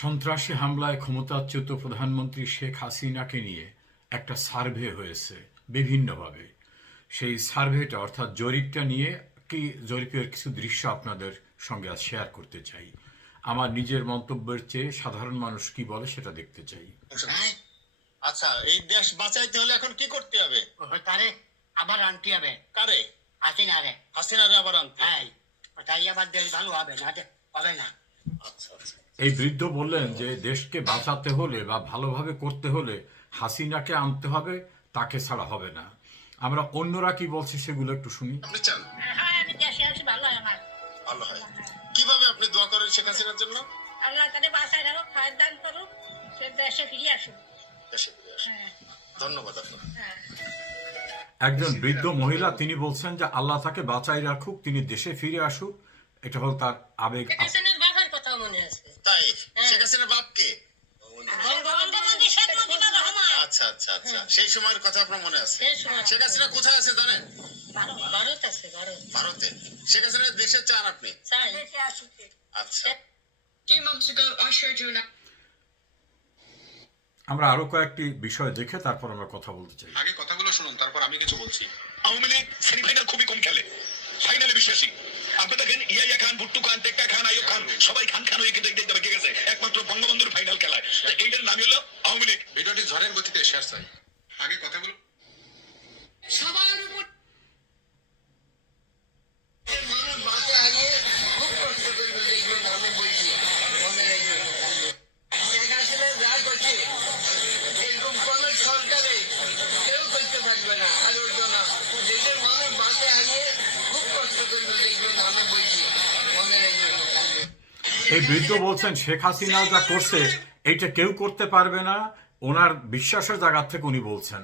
সন্ত্রাসী হামলায় ক্ষমতাচ্যুত প্রধানমন্ত্রী শেখ হাসিনাকে নিয়ে একটা সার্ভে হয়েছে বিভিন্নভাবে। সেই সার্ভেটা অর্থাৎ জরিপটা নিয়ে জরিপের কিছু দৃশ্য আপনাদের সঙ্গে আজ শেয়ার করতে চাই। আমার নিজের মন্তব্যের চেয়ে সাধারণ মানুষ কি বলে সেটা দেখতে চাই। আচ্ছা, এই দেশ বাঁচাইতে হলে এখন কি করতে হবে? তারে আবার আনতে হবে। কারে? হাসিনারে। হাসিনারে আবার আনতে হবে। হ্যাঁ, তাই আবার দেশ ভালো হবে না, হবে না। আচ্ছা আচ্ছা। এই বৃদ্ধ বললেন যে দেশকে বাঁচাতে হলে বা ভালোভাবে করতে হলে হাসিনাকে আনতে হবে, তাকে ছাড়া হবে না। আমরা অন্যরা কি বলছে সেগুলো একটু শুনি। আপনি চান হ্যাঁ, আমি দেশে আছি, ভালো হয় আমার। ভালো হয়? কিভাবে আপনি দোয়া করেন শেখ হাসিনার জন্য? আল্লাহ তাদের বাঁচায় রাখুক, খায়ের দান করুক, সে দেশে ফিরে আসুক। দেশে ফিরে আসুন। হ্যাঁ, ধন্যবাদ আপনার। হ্যাঁ। একজন বৃদ্ধ মহিলা তিনি বলছেন যে আল্লাহ তাকে বাঁচাই রাখুক, তিনি দেশে ফিরে আসুক। এটা হল তার আবেগ। হাসিনার বাবার কথা মনে আছে। তাই? হ্যাঁ। শেখ হাসিনার বাপ কে? বঙ্গবন্ধু শেখ মুজিবুর রহমান। আচ্ছা আচ্ছা আচ্ছা, সেই সময়ের কথা আপনার মনে আছে? সেই সময়। শেখ হাসিনা কোথায় আছে জানেন? ভারত আছে, ভারত। ভারতে। শেখ হাসিনা দেশে চান আপনি? চাই। দেশে আসুক। আচ্ছা। Few months ago, Usher drew an আমরা আরো কয়েকটি বিষয় দেখে তারপর আমরা কথা বলতে চাই। আগে কথাগুলো শুনুন, তারপর আমি কিছু বলছি। আওয়ামী লীগ সেমিফাইনাল খুবই কম খেলে, ফাইনালে বিশ্বাসী। আপনি দেখেন ইয়াইয়া খান, ভুট্টু খান, টেক্কা খান, আইয়ুব খান, সবাই খান খান হয়ে কিন্তু দেখতে বেঁকে গেছে একমাত্র বঙ্গবন্ধুর ফাইনাল খেলায়। এইটার নাম হলো আওয়ামী লীগ। ভিডিওটি ঝড়ের গতিতে শেয়ার চাই। আগে কথাগুলো সবার উপর মানুষ বাঁচে হারিয়ে খুব কষ্ট করবে, দেখবেন আমি বলছি, মনে রাখবেন। শেখ হাসিনা যা করছে এরকম কোন সরকারে কেউ করতে থাকবে না, কারোর জন্য। দেশের মানুষ বাঁচে হারিয়ে খুব কষ্ট করবে, দেখবেন আমি বলছি, মনে রাখবেন। এই বৃদ্ধ বলছেন শেখ হাসিনা যা করছে এইটা কেউ করতে পারবে না, ওনার বিশ্বাসের জায়গা থেকে উনি বলছেন।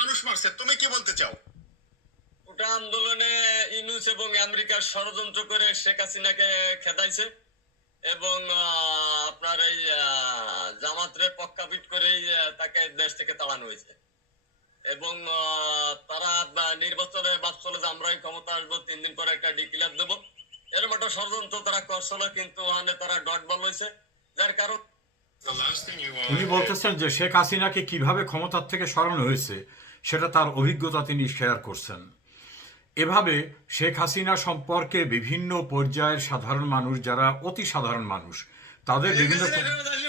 মানুষ মারছে, তুমি কি বলতে চাও? ওটা আন্দোলনে ইউনূস এবং আমেরিকার ষড়যন্ত্র করে শেখ হাসিনাকে খেদাইছে এবং আপনার এই জামাতরে পক্ষাপিট করেই তাকে দেশ থেকে তাড়ানো হয়েছে এবং তারা নির্বাচনে ভাবছিল যে আমরাই ক্ষমতা আসবো, 3 দিন পরে একটা ডিক্লেয়ার দেবো, এরকম একটা ষড়যন্ত্র তারা করছিল, কিন্তু ওখানে তারা ডট বল হয়েছে, যার কারণ উনি বলতেছেন যে শেখ হাসিনাকে কিভাবে ক্ষমতার থেকে সরানো হয়েছে সেটা তার অভিজ্ঞতা তিনি শেয়ার করছেন। এভাবে শেখ হাসিনা সম্পর্কে বিভিন্ন পর্যায়ের সাধারণ মানুষ, যারা অতি সাধারণ মানুষ, তাদের বিভিন্ন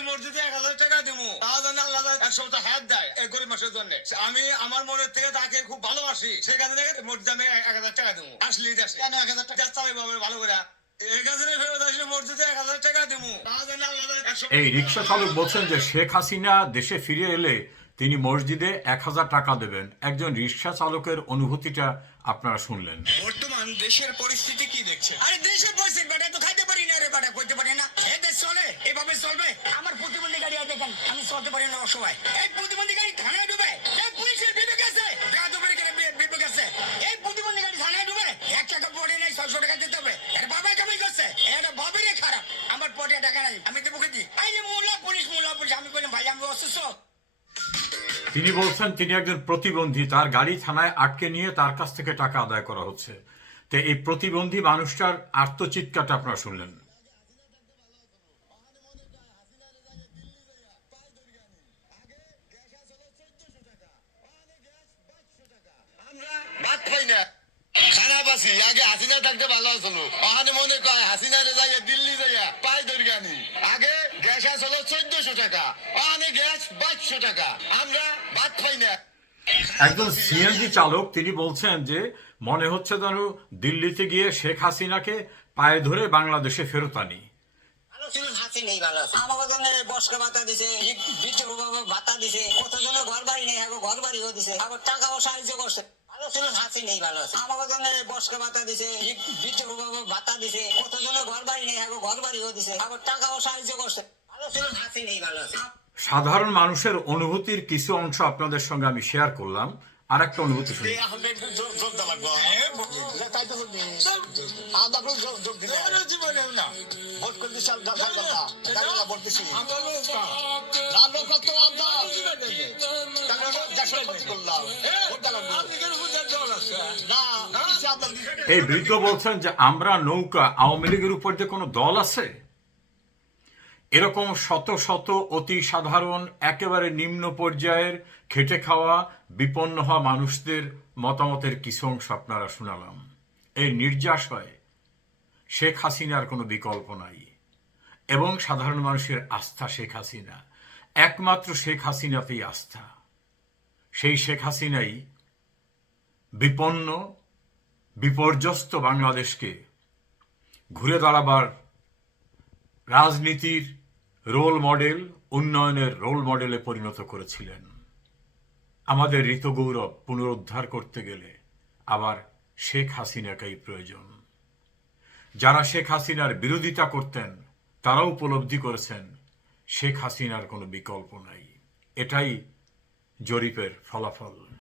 মসজিদে 1000 টাকা দিমু, তা জানে আল্লাহ 1 সপ্তাহ হায়াত দেয় এই গরিব মানুষের জন্য। আমি আমার মনের থেকে তাকে খুব ভালোবাসি, সেখানে মসজিদে আমি 1000 টাকা দিমু। আসলে দেশে কেন 1000 টাকা চালাইবো ভালো করে? এই কাজে ফেরত আসলে মসজিদে 1000 টাকা দিমু, তা জানে আল্লাহ 1 সপ্তাহ। এই রিক্সা চালক বলছেন যে শেখ হাসিনা দেশে ফিরে এলে তিনি মসজিদে 1000 টাকা দেবেন। একজন রিক্সা চালকের অনুভূতিটা আপনারা শুনলেন। বর্তমান দেশের পরিস্থিতি কি দেখছেন? আরে দেশের পয়সা বেটা তো খাইতে পারি না রে, বেটা করতে পারি না। এ দেশ চলে এভাবে চলবে? আমার প্রতিবন্ধী গাড়ি দেখেন, আমি চলতে পারি না, অসহায়। এই প্রতিবন্ধী গাড়ি থানায় ডুবে, এই পুলিশের বিবেক আছে, গাদবের বিবেক আছে। এই প্রতিবন্ধী গাড়ি থানায় ডুবে, 1 টাকা পড়ে নাই, 600 টাকা দিতে হবে। এর বাবা কামাই করছে, এটা বাবারই খারাপ। আমার পটে টাকা নাই, আমি দেবো কি? এই যে মোল্লা পুলিশ, আমি বললাম ভাই আমি অসুস্থ। তিনি বলছেন তিনি একজন প্রতিবন্ধী, তার গাড়ি থানায় আটকে নিয়ে তার কাছ থেকে টাকা আদায় করা হচ্ছে। তো এই প্রতিবন্ধী মানুষটার আর্তচিৎকারটা আপনারা শুনলেন। ভাত খাই না, খারাপ আছি। আগে হাসিনা থাকতে ভালো আসলো, ওখানে মনে কয় হাসিনারে যাইয়া দিল্লি যাইয়া পাই দরকানি। আগে গ্যাস আসলো 1400 টাকা, ওখানে গ্যাস 2200 টাকা। আমরা ভাত খাই না। একজন সিএনজি চালক তিনি বলছেন যে মনে হচ্ছে যেন দিল্লিতে গিয়ে শেখ হাসিনাকে পায়ে ধরে বাংলাদেশে ফেরত আনি। ভালো ছিল হাসিনাই ভালো আছে। আমাকে জন্য বস্কা ভাতা দিছে, বিদ্যুৎ ভাতা দিছে, কতজনের ঘর বাড়ি নেই, ঘর বাড়িও দিছে, আবার টাকাও সাহায্য করছে। ভালো ছিল হাসিনাই ভালো আছে। আমাকে জন্য বস্কা ভাতা দিছে, বিদ্যুৎ ভাতা দিছে, কতজনের ঘর বাড়ি নেই, ঘর বাড়িও দিছে, আবার টাকাও সাহায্য করছে। ভালো ছিল হাসিনাই ভালো আছে। সাধারণ মানুষের অনুভূতির কিছু অংশ আপনাদের সঙ্গে আমি শেয়ার করলাম। আর একটা অনুভূতি শুনি। যোগদা লাগবো, তাই তো আমরা যোগ দিলে জীবনে না ভোট করে দিচ্ছি, ভোট দিচ্ছি না, লোক তো আমরা করলাম ভোটটা লাগবো না। এই বৃদ্ধ বলছেন যে আমরা নৌকা, আওয়ামী লীগের উপর যে কোনো দল আছে? এরকম শত শত অতি সাধারণ একেবারে নিম্ন পর্যায়ের খেটে খাওয়া বিপন্ন হওয়া মানুষদের মতামতের কিছু অংশ আপনারা শোনালাম। এই নির্যাসয় শেখ হাসিনার কোনো বিকল্প নাই এবং সাধারণ মানুষের আস্থা শেখ হাসিনা, একমাত্র শেখ হাসিনাতেই আস্থা। সেই শেখ হাসিনাই বিপন্ন বিপর্যস্ত বাংলাদেশকে ঘুরে দাঁড়াবার রাজনীতির রোল মডেল, উন্নয়নের রোল মডেলে পরিণত করেছিলেন। আমাদের ঋতগৌরব পুনরুদ্ধার করতে গেলে আবার শেখ হাসিনাকেই প্রয়োজন। যারা শেখ হাসিনার বিরোধিতা করতেন তারাও উপলব্ধি করেছেন শেখ হাসিনার কোনো বিকল্প নাই। এটাই জরিপের ফলাফল।